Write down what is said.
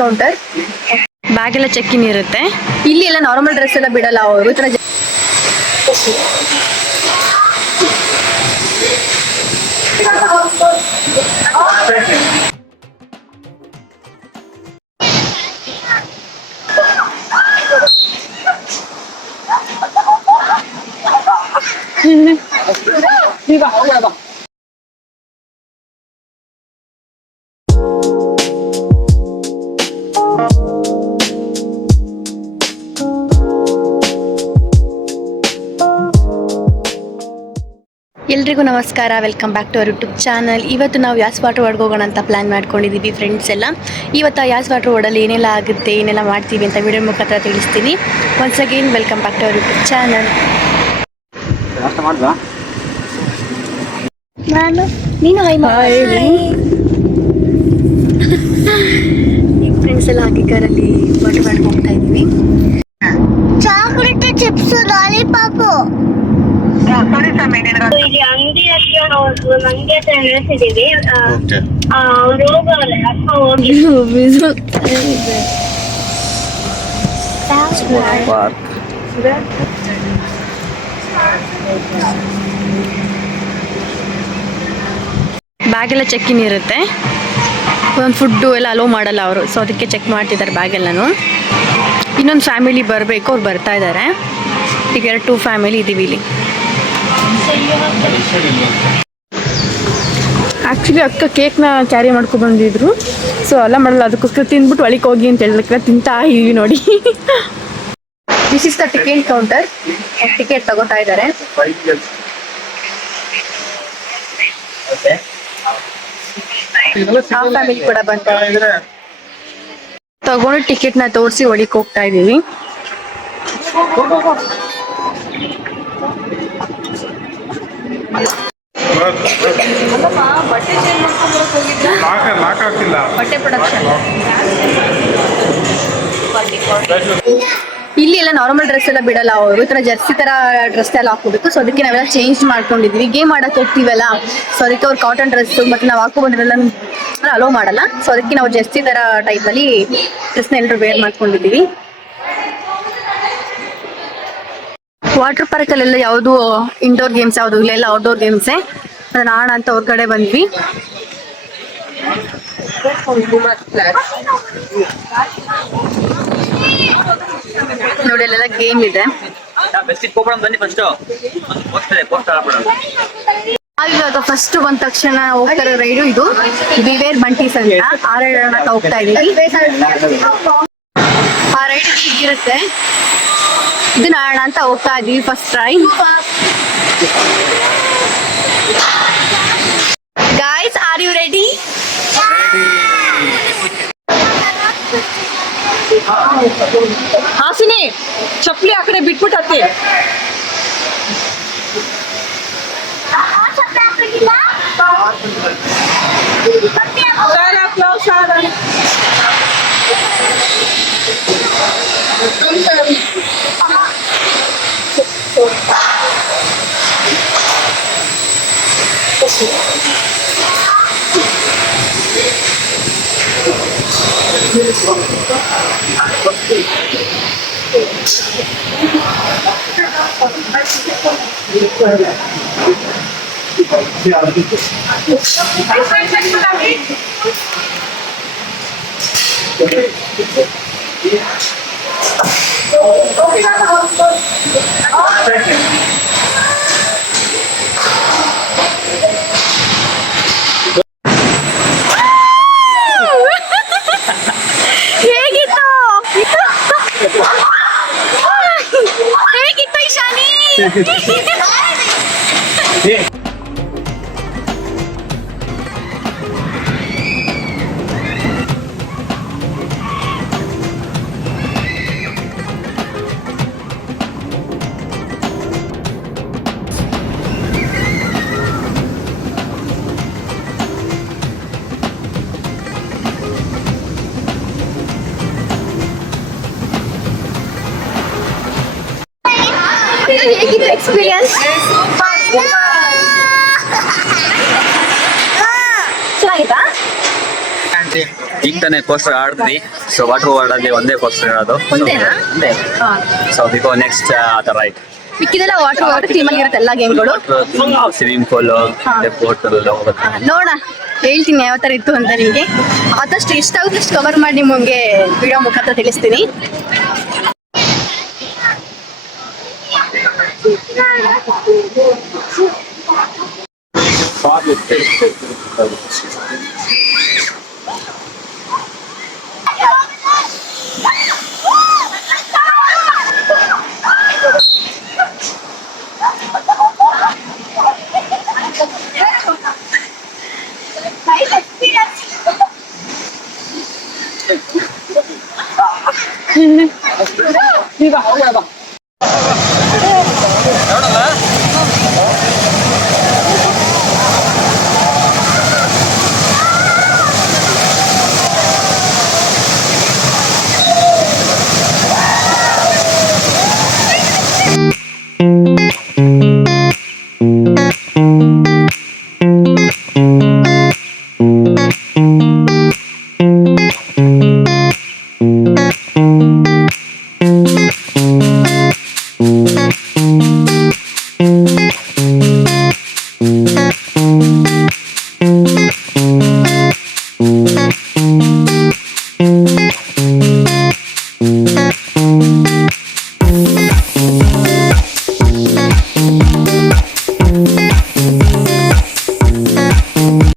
Counter. Bag ಎಲ್ಲ check in ಇರುತ್ತೆ. ಇಲ್ಲಿ ಎಲ್ಲ ನಾರ್ಮಲ್ ಡ್ರೆಸ್ ಎಲ್ಲ ಬಿಡಲ್ಲ ಅವರು. ಈ ತರ ಎಲ್ರಿಗೂ ನಮಸ್ಕಾರ, welcome back to our YouTube channel. ಇವತ್ತು ನಾವು ಯಾಸ್ ವಾಟರ್ ವರ್ಡ್ಗೆ ಹೋಗೋಣ ಅಂತ ಪ್ಲ್ಯಾನ್ ಮಾಡ್ಕೊಂಡಿದ್ದೀವಿ ಫ್ರೆಂಡ್ಸ್ ಎಲ್ಲ. ಇವತ್ತು ಆ ಯಾಸ್ ವಾಟರ್ ವರ್ಡಲ್ಲಿ ಏನೆಲ್ಲ ಆಗುತ್ತೆ, ಏನೆಲ್ಲ ಮಾಡ್ತೀವಿ ಅಂತ ವಿಡಿಯೋ ಮುಖಾಂತರ ತಿಳಿಸ್ತೀನಿ. Once again welcome back to our YouTube channel. ನೀನು ಈಗ ಫ್ರೆಂಡ್ಸ್ ಎಲ್ಲ ಹಾಕಿ ಕಾರಲ್ಲಿ ವಾಟರ್ ವರ್ಡ್ಗೆ ಹೋಗ್ತಾ ಇದ್ದೀವಿ. ಚಾಕ್ಲೇಟ್ ಚಿಪ್ಸ್ ಲಾಲಿಪಾಪು ಇಲ್ಲಿ ಅಂಗಡಿ ಹತ್ರ ನಿಲ್ಸಿದೀವಿ. ಬ್ಯಾಗ್ ಎಲ್ಲ ಚೆಕ್ ಇನ್ ಇರುತ್ತೆ. ಒಂದು ಫುಡ್ಡು ಎಲ್ಲ ಅಲೋ ಮಾಡಲ್ಲ ಅವರು, ಸೊ ಅದಕ್ಕೆ ಚೆಕ್ ಮಾಡ್ತಿದ್ದಾರೆ ಬ್ಯಾಗೆಲ್ಲನೂ. ಇನ್ನೊಂದು ಫ್ಯಾಮಿಲಿ ಬರಬೇಕು, ಅವ್ರು ಬರ್ತಾ ಇದ್ದಾರೆ. ಈಗ 2 ಫ್ಯಾಮಿಲಿ ಇದ್ದೀವಿ ಇಲ್ಲಿ. ಆ್ಯಕ್ಚುಲಿ ಅಕ್ಕ ಕೇಕ್ನ ಕ್ಯಾರಿ ಮಾಡ್ಕೊ ಬಂದಿದ್ರು. ಸೊ ಎಲ್ಲ ಮಾಡಲ್ಲ, ಅದಕ್ಕೋಸ್ಕರ ತಿಂದ್ಬಿಟ್ಟು ಒಳಗೆ ಹೋಗಿ ಅಂತ ಹೇಳಿದ್ರೆ ತಿಂತಾ ಇದೀವಿ ನೋಡಿ. This is the ticket counter. Ticket ತಗೋತಾ ಇದ್ದಾರೆ. ಫ್ಯಾಮಿಲಿ ಕೂಡ ಬಂತ ತಗೊಂಡು ಟಿಕೆಟ್ನ ತೋರಿಸಿ ಒಳಗೆ ಹೋಗ್ತಾ ಇದೀವಿ. ಬಟ್ಟೆ ಪ್ರೊಡಕ್ಷನ್. ಇಲ್ಲಿ ಎಲ್ಲ ನಾರ್ಮಲ್ ಡ್ರೆಸ್ ಎಲ್ಲ ಬಿಡಲ್ಲ ಅವರು. ಈ ತರ ಜರ್ಸಿ ತರ ಡ್ರೆಸ್ ಎಲ್ಲ ಹಾಕೋಬೇಕು. ಸೊ ಅದಕ್ಕೆ ನಾವೆಲ್ಲ ಚೇಂಜ್ ಮಾಡ್ಕೊಂಡಿದ್ವಿ. ಗೇಮ್ ಆಡಕ್ ಹೋಗ್ತೀವಲ್ಲ, ಸೊ ಅದಕ್ಕೆ ಅವ್ರು ಕಾಟನ್ ಡ್ರೆಸ್ ಮತ್ತೆ ನಾವು ಹಾಕೋ ಬಂದಿರಲ್ಲ ಅಲೋ ಮಾಡಲ್ಲ. ಸೊ ಅದಕ್ಕೆ ನಾವು ಜರ್ಸಿ ತರ ಟೈಪ್ ಅಲ್ಲಿ ಡ್ರೆಸ್ನ ಎಲ್ಲರೂ ವೇರ್ ಮಾಡ್ಕೊಂಡಿದ್ದೀವಿ. ವಾಟರ್ ಪಾರ್ಕ್ ಅಲ್ಲೆಲ್ಲ ಯಾವುದು ಇಂಡೋರ್ ಗೇಮ್ಸ್ ಯಾವುದು ಇಲ್ಲ, ಎಲ್ಲ ಔಟ್ಡೋರ್ ಗೇಮ್ಸೇ. ಅದನ್ನ ಆಡ ಅಂತ ಹೊರಗಡೆ ಬಂದ್ವಿ. ನೋಡಿ ಅಲ್ಲೆಲ್ಲ ಗೇಮ್ ಇದೆ. ಇವಾಗ ಫಸ್ಟ್ ಬಂದ ತಕ್ಷಣ ಹೋಗ್ತಾ ಇರೋ ರೈಡು ಇದು ಬಿವೇರ್ ಬಂಟೀಸ್ ಅಂತ. ಆ ರೈಡ್ ಅಂತ ಹೋಗ್ತಾ ಇದೀವಿ. ಆ ರೈಡ್ ಹೀಗಿರುತ್ತೆ, ಇದನ್ನ ಆಡೋಣ ಅಂತ ಹೋಗ್ತಾ ಇದೀವಿ. First try. Guys, are you ready? Hasini, ಚಪ್ಪಲಿ ಆ ಕಡೆ ಬಿಟ್ಬಿಟ್ಟು ಹತ್ತಿ. ಹೇಗಿತ್ತು ಇಶಾನಿ? ಹೇಗಿತ್ತು ಎಕ್ಸ್ಪೀರಿಯನ್ಸ್? ಚೆನ್ನಾಗಿತ್ತಾ? ಈಗ ತಾನೇ ಕೋಸ್ಟರ್ ಆಡಿದ್ವಿ. ಸೊ ವಾಟರ್ ವರ್ಲ್ಡ್ ಅಲ್ಲಿ ಒಂದೇ ಕೋಸ್ಟರ್ ಇರೋದು. ಒಂದೇನಾ? ಹಾ. ಸೊ ಬಿಕೋ ನೆಕ್ಸ್ಟ್ ಆ ಥರ ಆಯ್ತು. ಮಿಕ್ಕಿದೆಲ್ಲ ವಾಟರ್ ಥೀಮ್ ಅಲ್ಲಿ ಇರುತ್ತೆ ಎಲ್ಲ ಗೇಮ್ಗಳು. ಸ್ವಿಮ್ಮಿಂಗ್ ಪೂಲ್, ಬೋಟ್ ಎಲ್ಲ ಹೋಗುತ್ತೆ. ನೋಡ ಹೇಳ್ತೀನಿ ಯಾವ ತರ ಇತ್ತು ಅಂತ ನಿಮ್ಗೆ. ಆದಷ್ಟು ಎಷ್ಟಾಗುತ್ತೆ ಅಷ್ಟು ಕವರ್ ಮಾಡಿ ನಿಮಗೆ ವಿಡಿಯೋ ಮುಖಾಂತರ ತಿಳಿಸ್ತೀನಿ.